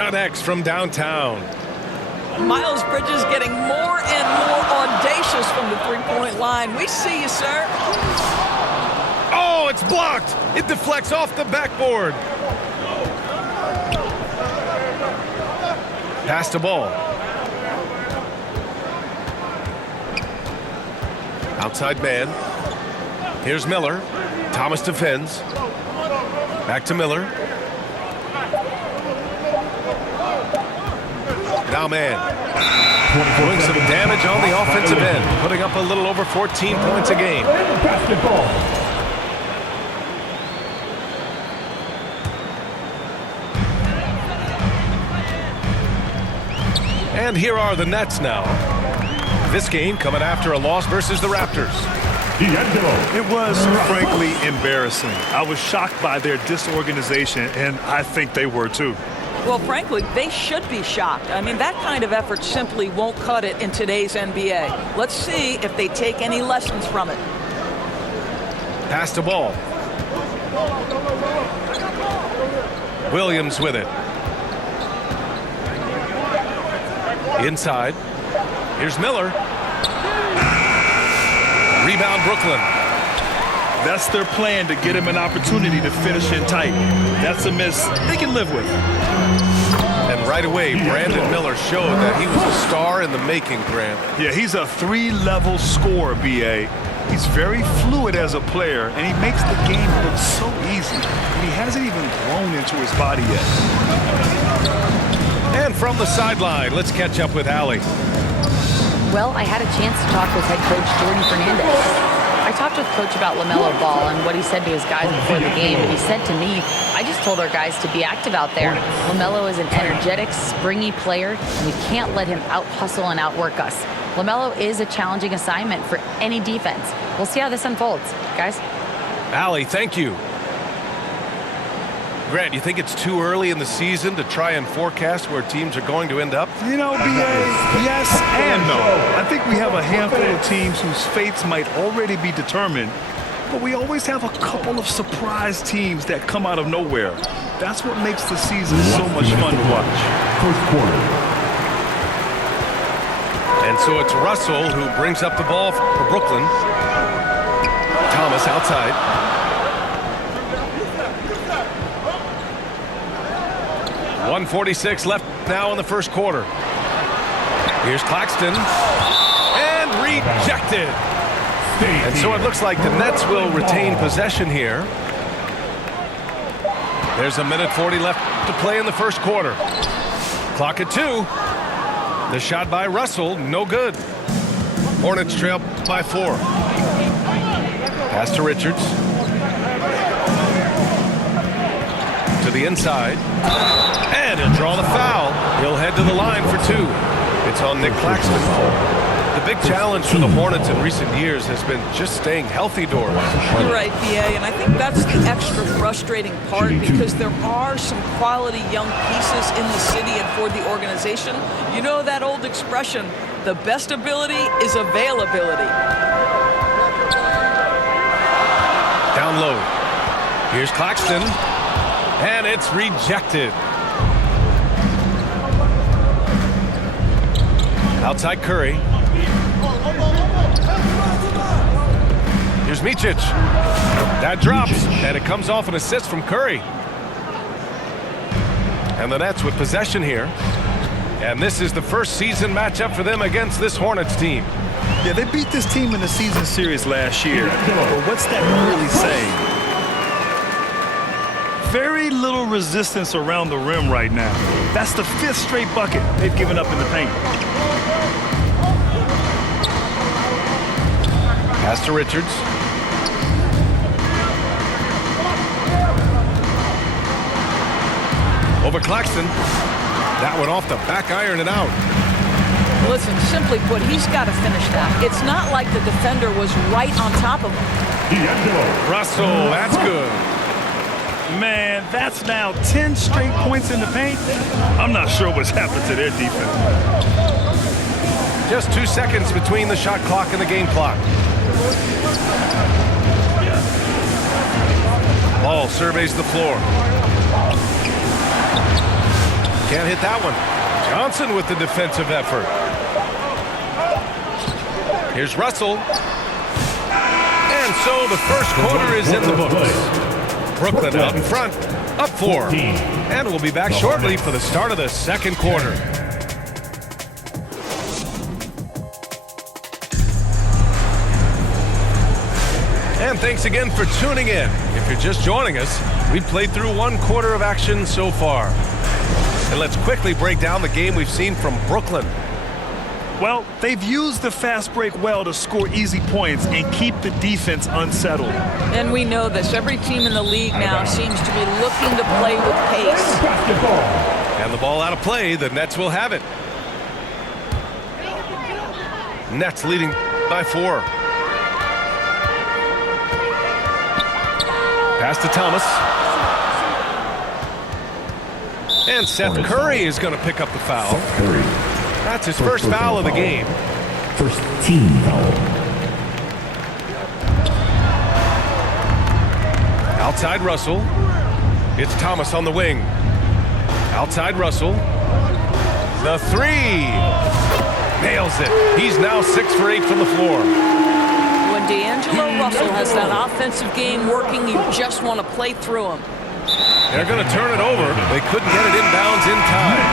Next from downtown. Miles Bridges getting more and more audacious from the three-point line. We see you, sir. Oh, it's blocked. It deflects off the backboard. Pass the ball. Outside man. Here's Miller. Thomas defends. Back to Miller. Now man. Doing some damage on the offensive end. Putting up a little over 14 points a game. And here are the Nets now. This game coming after a loss versus the Raptors. It was, frankly, embarrassing. I was shocked by their disorganization, and I think they were too. Well, frankly, they should be shocked. I mean, that kind of effort simply won't cut it in today's NBA. Let's see if they take any lessons from it. Pass the ball. Williams with it. Inside. Here's Miller. Rebound Brooklyn. That's their plan, to get him an opportunity to finish in tight. That's a miss they can live with. And right away, Brandon Miller showed that he was a star in the making, Grant. Yeah, he's a three-level scorer, B.A. He's very fluid as a player, and he makes the game look so easy. And he hasn't even grown into his body yet. And from the sideline, let's catch up with Allie. Well, I had a chance to talk with head coach Jordan Fernandez. I talked with Coach about LaMelo Ball and what he said to his guys before the game, and he said to me, I just told our guys to be active out there. LaMelo is an energetic, springy player, and we can't let him out-hustle and outwork us. LaMelo is a challenging assignment for any defense. We'll see how this unfolds, guys. Allie, thank you. Grant, you think it's too early in the season to try and forecast where teams are going to end up? You know, B.A., yes and no. I think we have a handful of teams whose fates might already be determined, but we always have a couple of surprise teams that come out of nowhere. That's what makes the season so much fun to watch. First quarter. And so it's Russell who brings up the ball for Brooklyn. Thomas outside. 1:46 left now in the first quarter. Here's Claxton. And rejected. And so it looks like the Nets will retain possession here. There's a minute 40 left to play in the first quarter. Clock at 2. The shot by Russell, no good. Hornets trail by 4. Pass to Richards. To the inside. And he'll draw the foul. He'll head to the line for 2. It's on Nick Claxton. The big challenge for the Hornets in recent years has been just staying healthy, Doris. You're right, B.A., and I think that's the extra frustrating part, because there are some quality young pieces in the city and for the organization. You know that old expression, the best ability is availability. Down low. Here's Claxton. And it's rejected. Outside Curry. Here's Micic. That drops, and it comes off an assist from Curry. And the Nets with possession here. And this is the first season matchup for them against this Hornets team. Yeah, they beat this team in the season series last year. But what's that really saying? Very little resistance around the rim right now. That's the 5th straight bucket they've given up in the paint. Pass to Richards. Over Claxton. That one off the back iron and out. Listen, simply put, he's got to finish that. It's not like the defender was right on top of him. Russell, that's good. Man, that's now 10 straight points in the paint. I'm not sure what's happened to their defense. Just 2 seconds between the shot clock and the game clock. Ball surveys the floor. Can't hit that one. Johnson with the defensive effort. Here's Russell. And so the first quarter is in the books. Brooklyn out in front, up 4. And we'll be back shortly for the start of the second quarter. And thanks again for tuning in. If you're just joining us, we've played through 1 quarter of action so far. And let's quickly break down the game we've seen from Brooklyn. Well, they've used the fast break well to score easy points and keep the defense unsettled. And we know this. Every team in the league now seems to be looking to play with pace. And the ball out of play, the Nets will have it. Nets leading by 4. Pass to Thomas. And Seth Curry is going to pick up the foul. That's his first foul of the game. First team foul. Outside Russell. It's Thomas on the wing. Outside Russell. The 3. Nails it. He's now 6 for 8 from the floor. When D'Angelo Russell has that offensive game working, you just want to play through him. They're going to turn it over. They couldn't get it inbounds in time.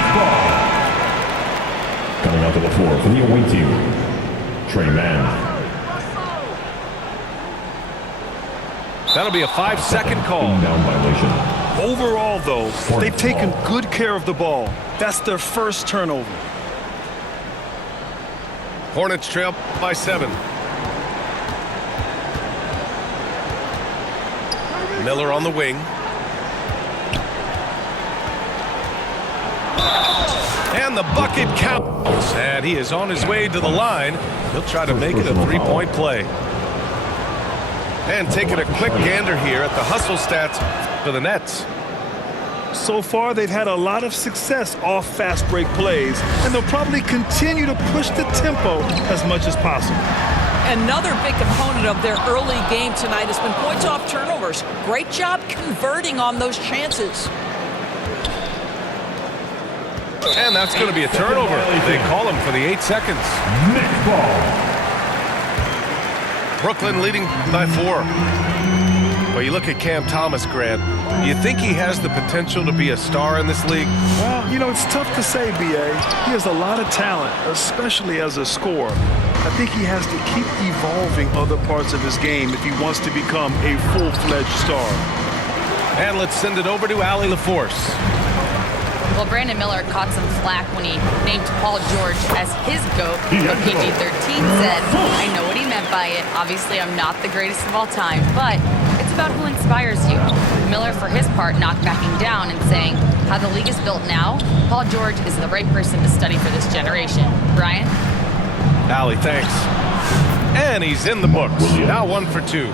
Coming out to the floor for the away team, Trey Mann. That'll be a 5-second call. Down violation. Overall, though, they've taken good care of the ball. That's their first turnover. Hornets trail by 7. Miller on the wing. And the bucket counts. And he is on his way to the line. He'll try to make it a 3-point play. And taking a quick gander here at the hustle stats for the Nets. So far, they've had a lot of success off fast break plays, and they'll probably continue to push the tempo as much as possible. Another big component of their early game tonight has been points off turnovers. Great job converting on those chances. And that's going to be a turnover. They call him for the 8 seconds. Brooklyn leading by 4. Well, you look at Cam Thomas, Grant. You think he has the potential to be a star in this league? Well, you know, it's tough to say, B.A. He has a lot of talent, especially as a scorer. I think he has to keep evolving other parts of his game if he wants to become a full-fledged star. And let's send it over to Allie LaForce. Well, Brandon Miller caught some flack when he named Paul George as his GOAT. But PG-13 said, I know what he meant by it. Obviously, I'm not the greatest of all time, but it's about who inspires you. Miller, for his part, not backing down and saying, how the league is built now, Paul George is the right person to study for this generation. Brian? Allie, thanks. And he's in the books. Now 1 for 2.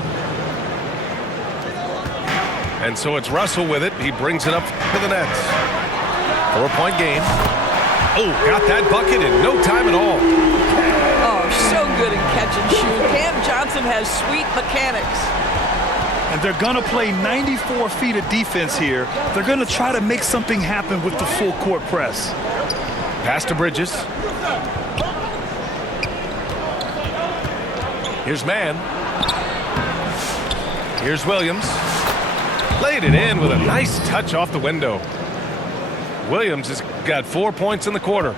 And so it's Russell with it. He brings it up to the Nets. 4-point game. Oh, got that bucket in no time at all. Oh, so good in catch and shoot. Cam Johnson has sweet mechanics. And they're going to play 94 feet of defense here. They're going to try to make something happen with the full court press. Pass to Bridges. Here's Mann. Here's Williams. Laid it in with a nice touch off the window. Williams has got 4 points in the quarter.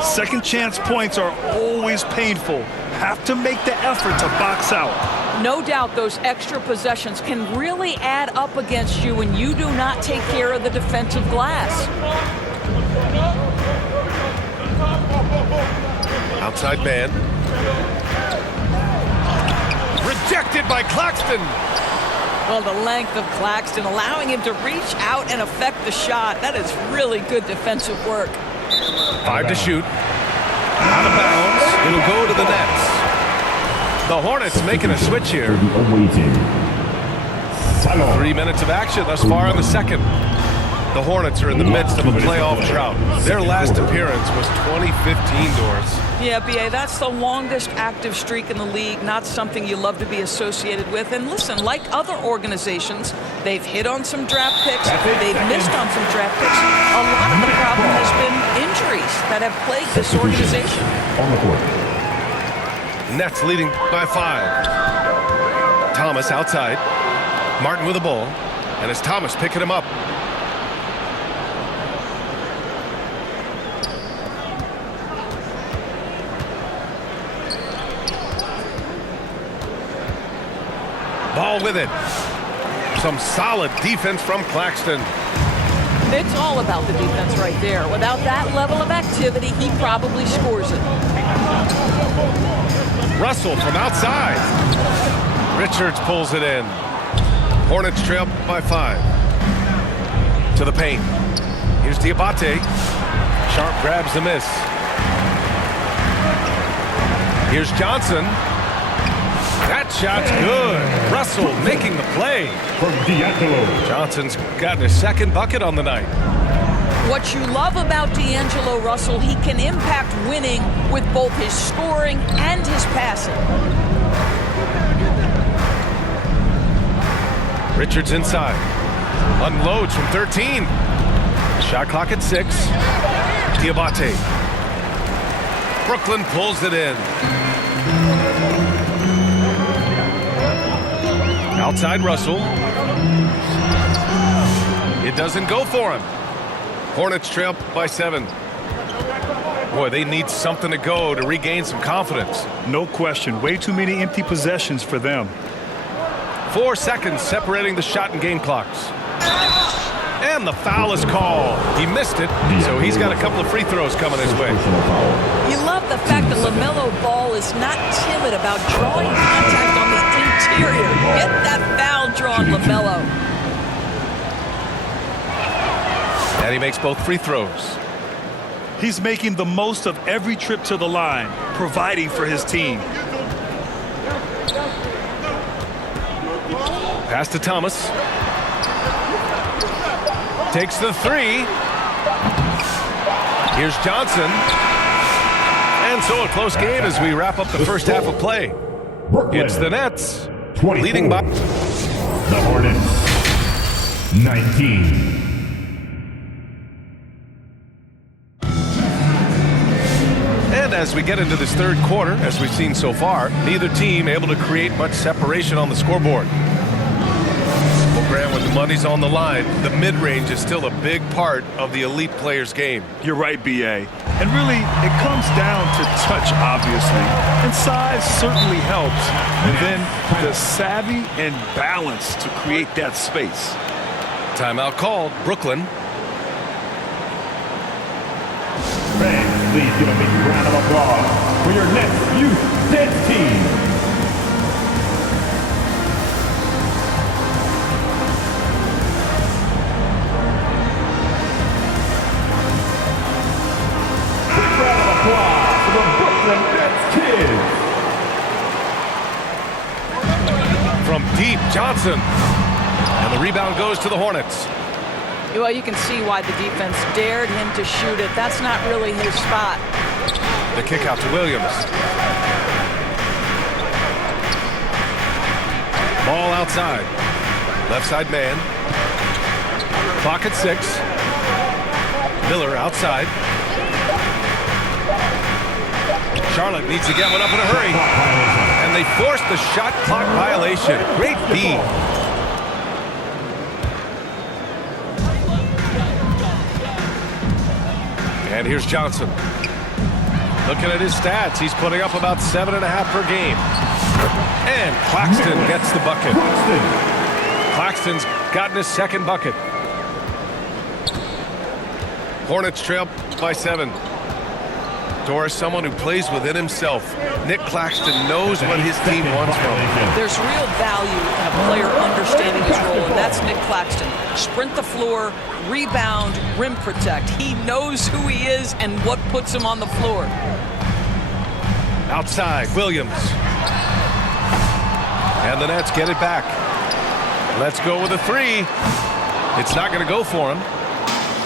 Second chance points are always painful. Have to make the effort to box out. No doubt those extra possessions can really add up against you when you do not take care of the defensive glass. Outside man. Rejected by Claxton. Well, the length of Claxton allowing him to reach out and affect the shot. That is really good defensive work. 5 to shoot. Out of bounds. It'll go to the Nets. The Hornets making a switch here. 3 minutes of action thus far in the second. The Hornets are in the midst of a playoff drought. Their last appearance was 2015, Doris. Yeah, B.A., that's the longest active streak in the league, not something you love to be associated with. And listen, like other organizations, they've hit on some draft picks, they've missed on some draft picks. A lot of the problem has been injuries that have plagued this organization. On the court. Nets leading by 5. Thomas outside. Martin with the ball. And it's Thomas picking him up. Ball with it. Some solid defense from Claxton. It's all about the defense right there. Without that level of activity, he probably scores it. Russell from outside. Richards pulls it in. Hornets trail by 5. To the paint. Here's Diabate. Sharp grabs the miss. Here's Johnson. That shot's good. Russell making the play. From D'Angelo. Johnson's gotten his second bucket on the night. What you love about D'Angelo Russell, he can impact winning with both his scoring and his passing. Richards inside. Unloads from 13. Shot clock at 6. Diabate. Brooklyn pulls it in. Outside Russell. It doesn't go for him. Hornets trail by 7. Boy, they need something to go to regain some confidence. No question. Way too many empty possessions for them. 4 seconds separating the shot and game clocks. And the foul is called. He missed it, so he's got a couple of free throws coming his way. You love the fact that LaMelo Ball is not timid about drawing contact on the interior. Get that foul drawn, LaMelo. And he makes both free throws. He's making the most of every trip to the line, providing for his team. Pass to Thomas. Takes the 3. Here's Johnson. And so a close game as we wrap up the first half of play. Brooklyn. It's the Nets 24. leading by. The Hornets 19. And as we get into this third quarter, as we've seen so far, neither team able to create much separation on the scoreboard. Well, Grant, when the money's on the line, the mid-range is still a big part of the elite player's game. You're right, B.A. And really, it comes down to touch, obviously. And size certainly helps. And then the savvy and balance to create that space. Timeout called. Brooklyn. Fans, please give a big round of applause for your Nets Youth Dance Team. Big round of applause for the Brooklyn Nets kids. From deep, Johnson. And the rebound goes to the Hornets. Well, you can see why the defense dared him to shoot it. That's not really his spot. The kick out to Williams. Ball outside. Left side man. Clock at 6. Miller outside. Charlotte needs to get one up in a hurry. And they force the shot clock violation. Great feed. And here's Johnson. Looking at his stats, he's putting up about 7.5 per game. And Claxton gets the bucket. Claxton's gotten his second bucket. Hornets trail by 7. Doris, someone who plays within himself. Nick Claxton knows what his team wants from him. There's real value in a player understanding his role, and that's Nick Claxton. Sprint the floor, rebound, rim protect. He knows who he is and what puts him on the floor. Outside, Williams. And the Nets get it back. Let's go with a 3. It's not going to go for him.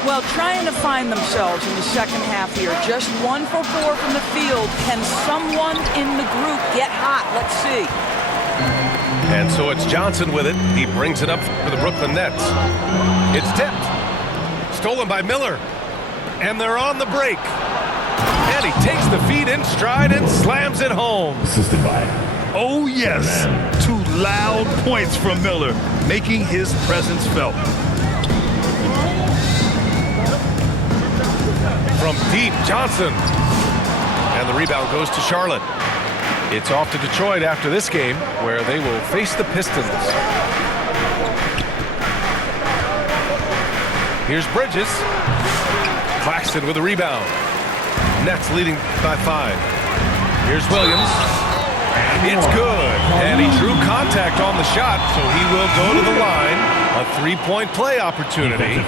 Well, trying to find themselves in the second half here. Just 1 for 4 from the field. Can someone in the group get hot? Let's see. And so it's Johnson with it. He brings it up for the Brooklyn Nets. It's tipped. Stolen by Miller. And they're on the break. And he takes the feed in stride and slams it home. Assisted by. Oh, yes. 2 loud points from Miller, making his presence felt. From deep, Johnson. And the rebound goes to Charlotte. It's off to Detroit after this game, where they will face the Pistons. Here's Bridges. Claxton with a rebound. Nets leading by 5. Here's Williams. It's good. And he drew contact on the shot, so he will go to the line. A 3-point play opportunity.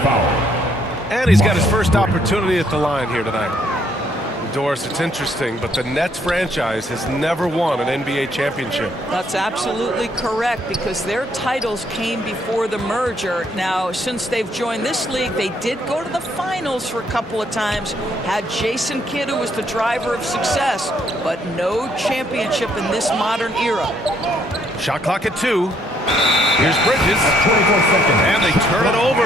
And he's got his first opportunity at the line here tonight. Doris, it's interesting, but the Nets franchise has never won an NBA championship. That's absolutely correct, because their titles came before the merger. Now, since they've joined this league, they did go to the finals for a couple of times, had Jason Kidd, who was the driver of success, but no championship in this modern era. Shot clock at 2. Here's Bridges. 24 seconds. And they turn it over.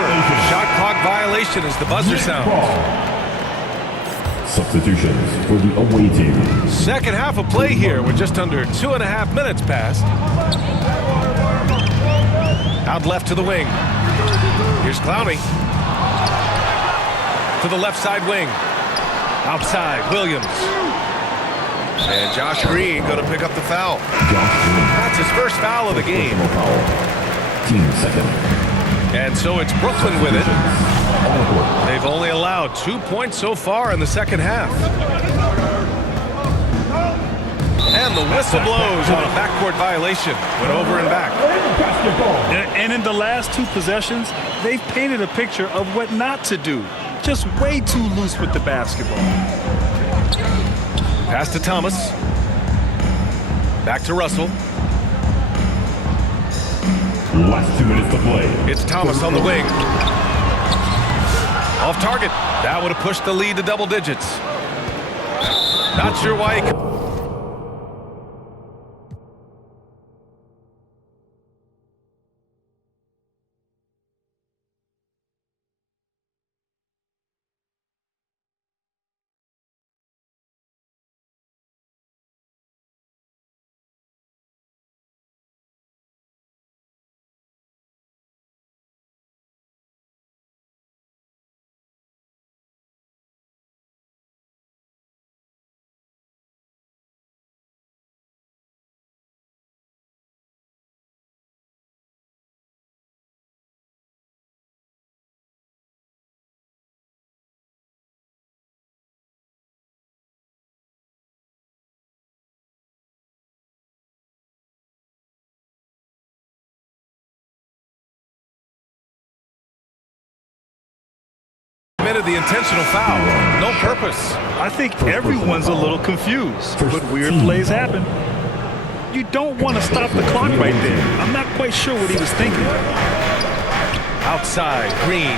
Shot clock violation as the buzzer sounds. Substitutions for the away team. Second half of play here with just under 2.5 minutes passed. Out left to the wing. Here's Clowney. To the left side wing. Outside, Williams. And Josh Green going to pick up the foul. That's his first foul of the game. Team second. And so it's Brooklyn with it. They've only allowed 2 points so far in the second half. And the whistle blows on a backcourt violation. Went over and back. And in the last 2 possessions, they've painted a picture of what not to do. Just way too loose with the basketball. Pass to Thomas. Back to Russell. Last 2 minutes to play. It's Thomas on the wing. Off target. That would have pushed the lead to double digits. Not sure why he... committed the intentional foul. No purpose. I think everyone's a little confused, but weird plays happen. You don't want to stop the clock right there. I'm not quite sure what he was thinking. Outside, Green.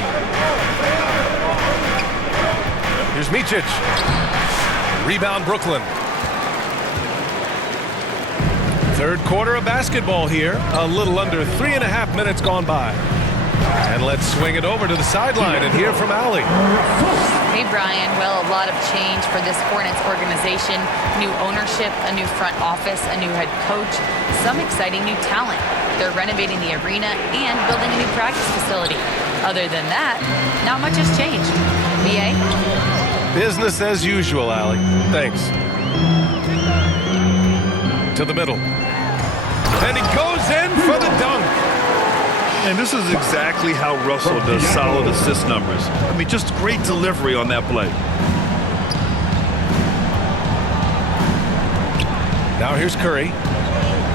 Here's Micic. Rebound, Brooklyn. Third quarter of basketball here. A little under 3.5 minutes gone by. And let's swing it over to the sideline and hear from Allie. Hey, Brian. Well, a lot of change for this Hornets organization. New ownership, a new front office, a new head coach, some exciting new talent. They're renovating the arena and building a new practice facility. Other than that, not much has changed. BA? Business as usual, Allie. Thanks. To the middle. And he goes in for the dunk. And this is exactly how Russell does solid assist numbers. I mean, just great delivery on that play. Now here's Curry.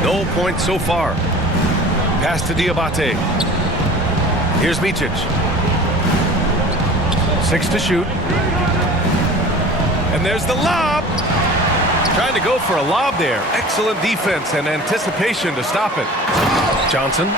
No points so far. Pass to Diabate. Here's Micic. 6 to shoot. And there's the lob. Trying to go for a lob there. Excellent defense and anticipation to stop it. Johnson.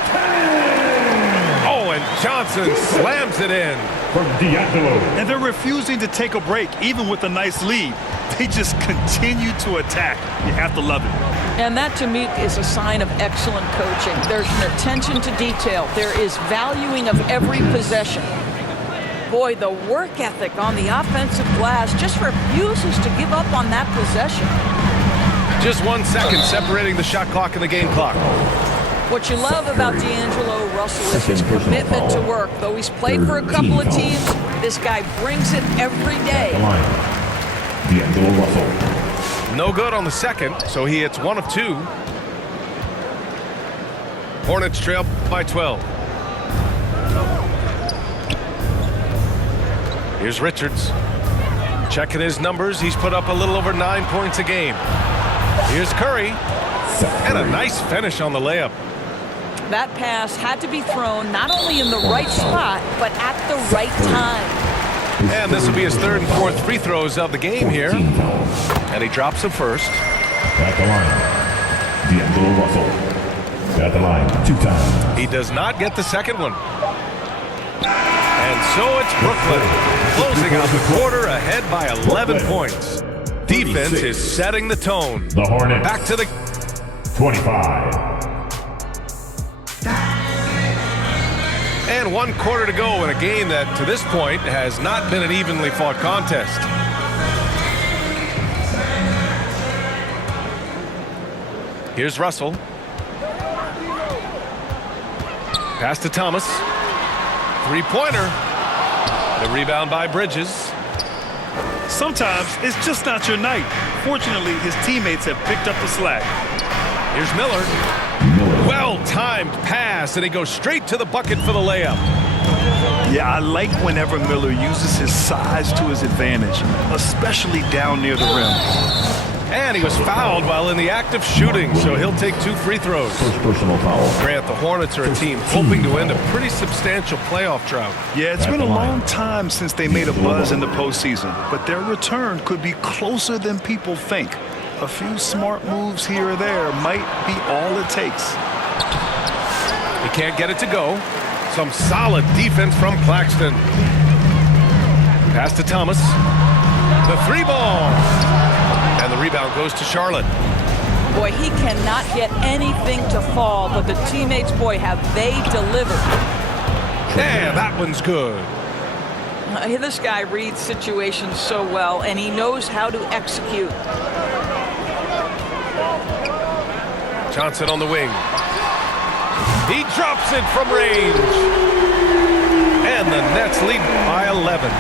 Oh, and Johnson slams it in. for D'Angelo. And they're refusing to take a break, even with a nice lead. They just continue to attack. You have to love it. And that, to me, is a sign of excellent coaching. There's an attention to detail. There is valuing of every possession. Boy, the work ethic on the offensive glass just refuses to give up on that possession. Just 1 second separating the shot clock and the game clock. What you love about D'Angelo Russell is his commitment to work. Though he's played for a couple of teams, this guy brings it every day. D'Angelo Russell. No good on the second, so he hits 1 of 2. Hornets trail by 12. Here's Richards. Checking his numbers. He's put up a little over 9 points a game. Here's Curry. And a nice finish on the layup. That pass had to be thrown not only in the right spot, but at the right time. And this will be his 3rd and 4th free throws of the game here. And he drops them first. At the line, D'Angelo Russell. At the line, 2 times. He does not get the second one. And so it's Brooklyn, closing out the quarter ahead by 11 points. Defense is setting the tone. The Hornets. Back to the 25. And 1 quarter to go in a game that, to this point, has not been an evenly fought contest. Here's Russell. Pass to Thomas. 3-pointer. The rebound by Bridges. Sometimes it's just not your night. Fortunately, his teammates have picked up the slack. Here's Miller. Well-timed pass, and he goes straight to the bucket for the layup. Yeah, I like whenever Miller uses his size to his advantage, especially down near the rim. And he was fouled while in the act of shooting, so he'll take 2 free throws. First personal foul. Grant, the Hornets are a team hoping to end a pretty substantial playoff drought. Yeah, it's been a long time since they made a buzz in the postseason, but their return could be closer than people think. A few smart moves here or there might be all it takes. He can't get it to go. Some solid defense from Claxton. Pass to Thomas. The 3-ball. And the rebound goes to Charlotte. Boy, he cannot get anything to fall, but the teammates, boy, have they delivered. And that one's good. This guy reads situations so well, and he knows how to execute. Johnson on the wing. He drops it from range. And the Nets lead by 11.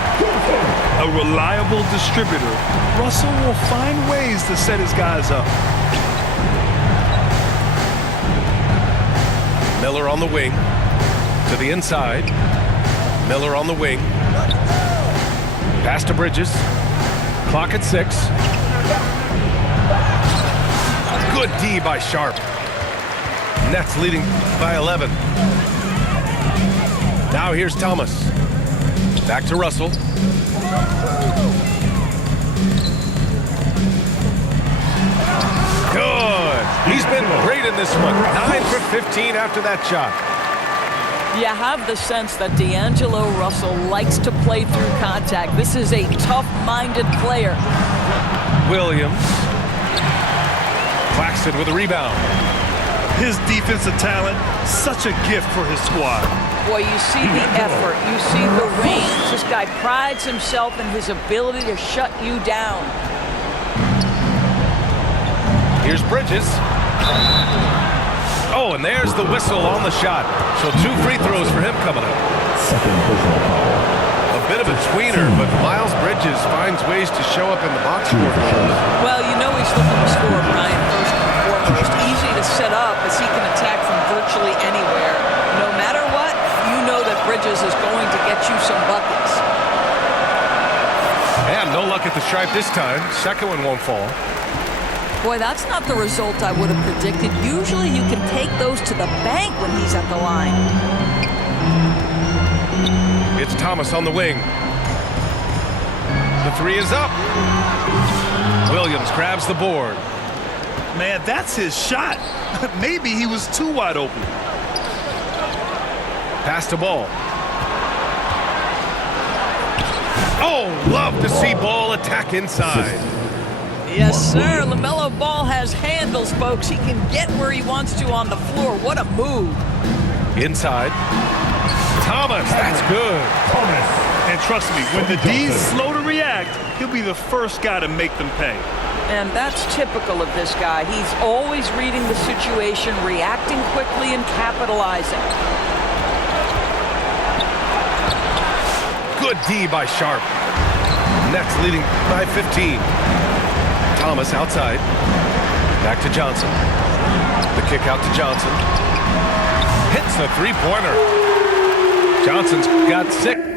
A reliable distributor, Russell will find ways to set his guys up. Miller on the wing. To the inside. Miller on the wing. Pass to Bridges. Clock at 6. Good D by Sharp. Nets leading by 11. Now here's Thomas. Back to Russell. Good. He's been great in this one. 9 for 15 after that shot. You have the sense that D'Angelo Russell likes to play through contact. This is a tough-minded player. Williams. Claxton with a rebound. His defensive talent, such a gift for his squad. Boy, you see the effort. You see the range. This guy prides himself in his ability to shut you down. Here's Bridges. Oh, and there's the whistle on the shot. So 2 free throws for him coming up. Second personal foul. A bit of a tweener, but Miles Bridges finds ways to show up in the box score. Well, you know he's looking to score, Brian, first and foremost. Easy to set up as he can attack from virtually anywhere. No matter what, you know that Bridges is going to get you some buckets. And no luck at the stripe this time. Second one won't fall. Boy, that's not the result I would have predicted. Usually you can take those to the bank when he's at the line. It's Thomas on the wing. The 3 is up. Williams grabs the board. Man, that's his shot. Maybe he was too wide open. Pass to Ball. Oh, love to see Ball attack inside. Yes, sir. LaMelo Ball has handles, folks. He can get where he wants to on the floor. What a move. Inside. Thomas, that's good. Thomas. And trust me, when the D's slow to react, he'll be the first guy to make them pay. And that's typical of this guy. He's always reading the situation, reacting quickly, and capitalizing. Good D by Sharp. Nets leading by 15. Thomas outside. Back to Johnson. The kick out to Johnson. Hits the three-pointer. Johnson's got 6.